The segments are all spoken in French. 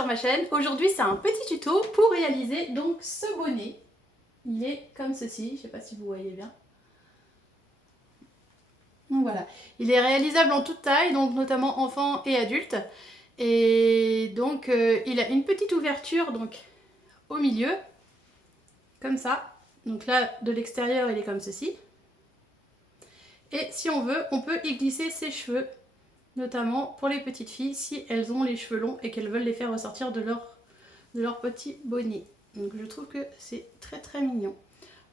sur ma chaîne. Aujourd'hui c'est un petit tuto pour réaliser donc ce bonnet. Il est comme ceci, je ne sais pas si vous voyez bien. Donc voilà, il est réalisable en toute taille, donc notamment enfant et adulte. Et donc il a une petite ouverture donc au milieu, comme ça. Donc là de l'extérieur il est comme ceci. Et si on veut, on peut y glisser ses cheveux, notamment pour les petites filles si elles ont les cheveux longs et qu'elles veulent les faire ressortir de leur petit bonnet. Donc je trouve que c'est très mignon.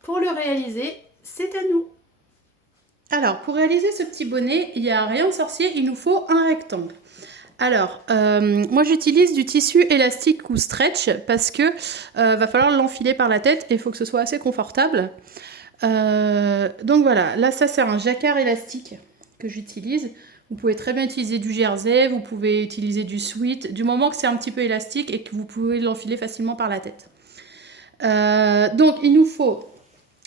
Pour le réaliser, c'est à nous. Alors pour réaliser ce petit bonnet, il n'y a rien de sorcier, il nous faut un rectangle. Alors, moi j'utilise du tissu élastique ou stretch parce que va falloir l'enfiler par la tête et il faut que ce soit assez confortable. Donc voilà, là ça c'est un jacquard élastique que j'utilise. Vous pouvez très bien utiliser du jersey, vous pouvez utiliser du sweat, du moment que c'est un petit peu élastique et que vous pouvez l'enfiler facilement par la tête. Donc il nous faut,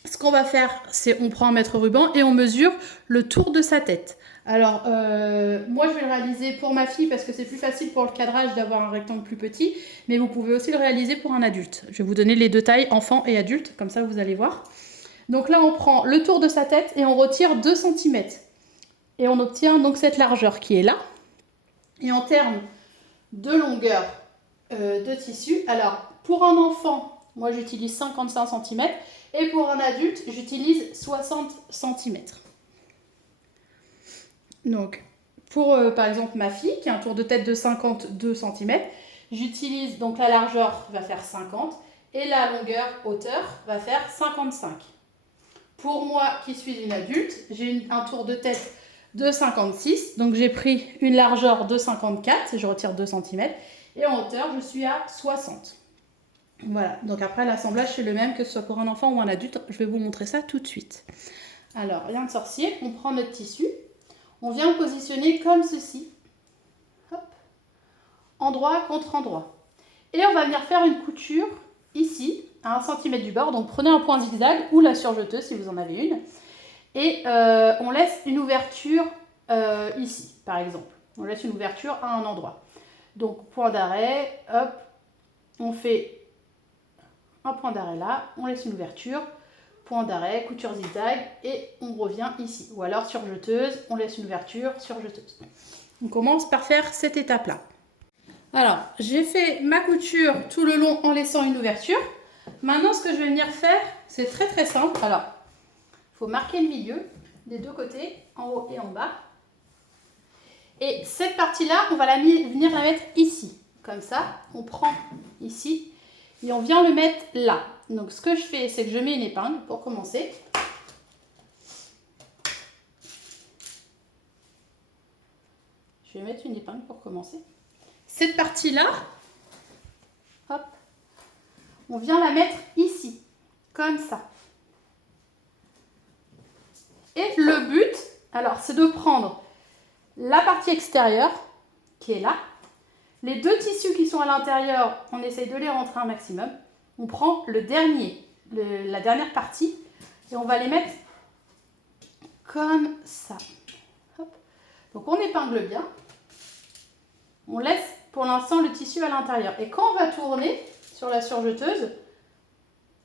ce qu'on va faire, c'est on prend un mètre ruban et on mesure le tour de sa tête. Alors moi je vais le réaliser pour ma fille parce que c'est plus facile pour le cadrage d'avoir un rectangle plus petit, mais vous pouvez aussi le réaliser pour un adulte. Je vais vous donner les deux tailles, enfant et adulte, comme ça vous allez voir. Donc là on prend le tour de sa tête et on retire 2 cm. Et on obtient donc cette largeur qui est là. Et en termes de longueur de tissu, alors pour un enfant, moi j'utilise 55 cm et pour un adulte, j'utilise 60 cm. Donc pour par exemple ma fille qui a un tour de tête de 52 cm, j'utilise donc la largeur va faire 50 et la longueur hauteur va faire 55. Pour moi qui suis une adulte, j'ai un tour de tête de 56, donc j'ai pris une largeur de 54, et je retire 2 cm, et en hauteur je suis à 60. Voilà, donc après l'assemblage c'est le même que ce soit pour un enfant ou un adulte, je vais vous montrer ça tout de suite. Alors, rien de sorcier, on prend notre tissu, on vient le positionner comme ceci, hop, endroit contre endroit. Et on va venir faire une couture ici, à 1 cm du bord, donc prenez un point zigzag ou la surjeteuse si vous en avez une. Et on laisse une ouverture ici, par exemple. On laisse une ouverture à un endroit. Donc, point d'arrêt, hop, on fait un point d'arrêt là, on laisse une ouverture, point d'arrêt, couture zigzag, et on revient ici. Ou alors surjeteuse, on laisse une ouverture, surjeteuse. On commence par faire cette étape-là. Alors, j'ai fait ma couture tout le long en laissant une ouverture. Maintenant, ce que je vais venir faire, c'est très simple. Alors, il faut marquer le milieu des deux côtés, en haut et en bas. Et cette partie-là, on va venir la mettre ici. Comme ça, on prend ici et on vient le mettre là. Donc ce que je fais, c'est que je mets une épingle pour commencer. Je vais mettre une épingle pour commencer. Cette partie-là, hop, on vient la mettre ici, comme ça. Et le but, alors, c'est de prendre la partie extérieure, qui est là. Les deux tissus qui sont à l'intérieur, on essaye de les rentrer un maximum. On prend le dernier, la dernière partie, et on va les mettre comme ça. Hop. Donc on épingle bien. On laisse pour l'instant le tissu à l'intérieur. Et quand on va tourner sur la surjeteuse,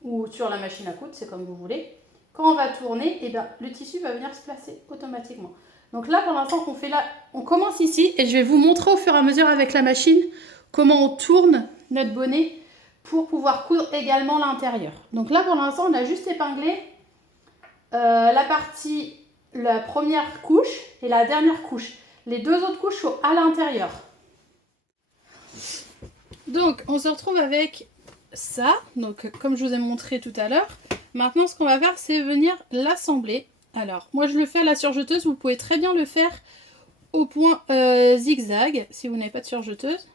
ou sur la machine à coudre, c'est comme vous voulez, quand on va tourner, eh bien, le tissu va venir se placer automatiquement. Donc là, pour l'instant, on commence ici et je vais vous montrer au fur et à mesure avec la machine comment on tourne notre bonnet pour pouvoir coudre également l'intérieur. Donc là, pour l'instant, on a juste épinglé la première couche et la dernière couche. Les deux autres couches sont à l'intérieur. Donc, on se retrouve avec ça, donc comme je vous ai montré tout à l'heure. Maintenant, ce qu'on va faire, c'est venir l'assembler. Alors, moi, je le fais à la surjeteuse. Vous pouvez très bien le faire au point zigzag, si vous n'avez pas de surjeteuse.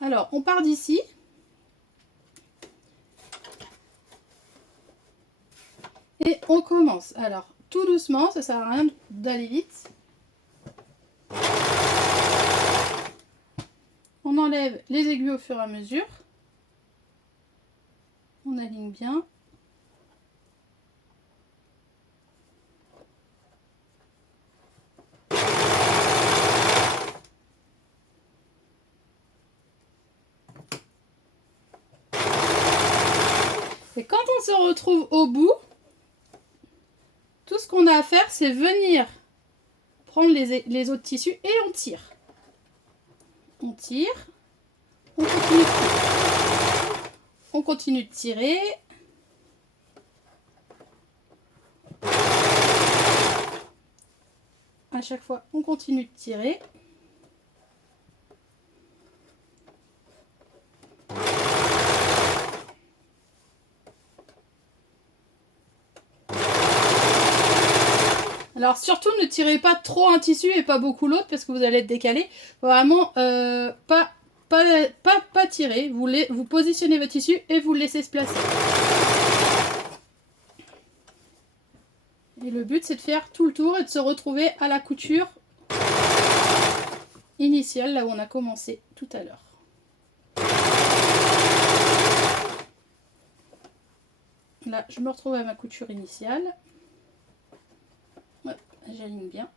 Alors, on part d'ici. Et on commence. Alors, tout doucement, ça sert à rien d'aller vite. On enlève les aiguilles au fur et à mesure. On aligne bien. Et quand on se retrouve au bout, tout ce qu'on a à faire, c'est venir prendre les autres tissus et on tire. On tire. On continue de tirer. À chaque fois, on continue de tirer. Alors surtout ne tirez pas trop un tissu et pas beaucoup l'autre parce que vous allez être décalé. Faut vraiment pas tirer. Vous positionnez votre tissu et vous le laissez se placer. Et le but c'est de faire tout le tour et de se retrouver à la couture initiale, là où on a commencé tout à l'heure. Là, je me retrouve à ma couture initiale. Hop, j'aligne bien.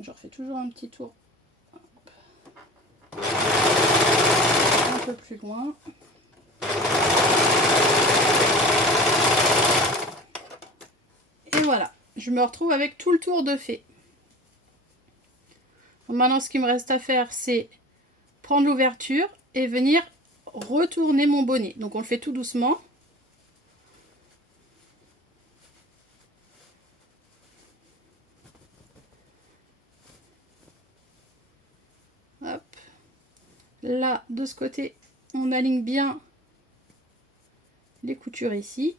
Je refais toujours un petit tour. Hop. Un peu plus loin. Et voilà, je me retrouve avec tout le tour de fait. Maintenant, ce qu'il me reste à faire, c'est prendre l'ouverture et venir retourner mon bonnet. Donc, on le fait tout doucement. Hop. Là, de ce côté, on aligne bien les coutures ici.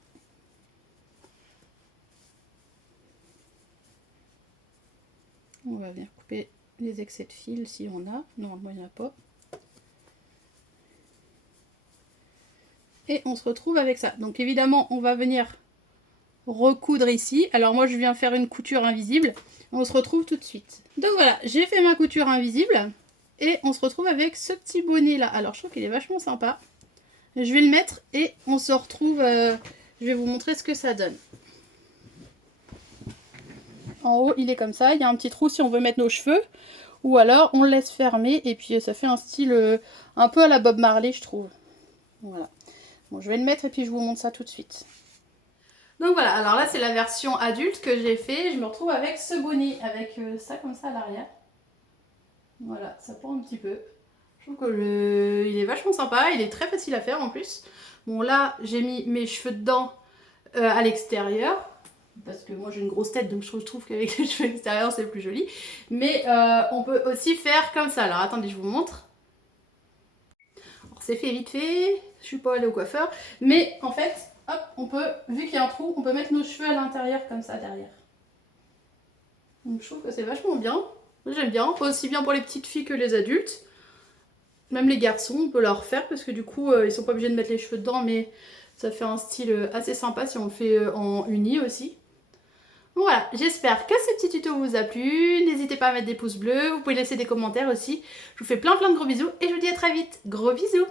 On va venir couper les excès de fil si on a. Normalement, il n'y en a pas. Et on se retrouve avec ça. Donc évidemment, on va venir recoudre ici. Alors moi, je viens faire une couture invisible. On se retrouve tout de suite. Donc voilà, j'ai fait ma couture invisible. Et on se retrouve avec ce petit bonnet là. Alors je trouve qu'il est vachement sympa. Je vais le mettre et on se retrouve... je vais vous montrer ce que ça donne. En haut, il est comme ça. Il y a un petit trou si on veut mettre nos cheveux. Ou alors, on le laisse fermer. Et puis, ça fait un style un peu à la Bob Marley, je trouve. Voilà. Bon, je vais le mettre et puis je vous montre ça tout de suite. Donc voilà. Alors là, c'est la version adulte que j'ai fait. Je me retrouve avec ce bonnet. Avec ça comme ça à l'arrière. Voilà. Ça prend un petit peu. Je trouve que il est vachement sympa. Il est très facile à faire en plus. Bon, là, j'ai mis mes cheveux dedans à l'extérieur. Parce que moi j'ai une grosse tête donc je trouve qu'avec les cheveux extérieurs c'est plus joli. Mais on peut aussi faire comme ça. Alors attendez, je vous montre. C'est fait vite fait, je suis pas allée au coiffeur. Mais en fait, hop, on peut, vu qu'il y a un trou, on peut mettre nos cheveux à l'intérieur comme ça derrière. Donc je trouve que c'est vachement bien. J'aime bien, aussi bien pour les petites filles que les adultes. Même les garçons, on peut leur faire parce que du coup ils sont pas obligés de mettre les cheveux dedans, mais ça fait un style assez sympa si on le fait en uni aussi. Voilà, j'espère que ce petit tuto vous a plu. N'hésitez pas à mettre des pouces bleus, vous pouvez laisser des commentaires aussi. Je vous fais plein de gros bisous et je vous dis à très vite. Gros bisous!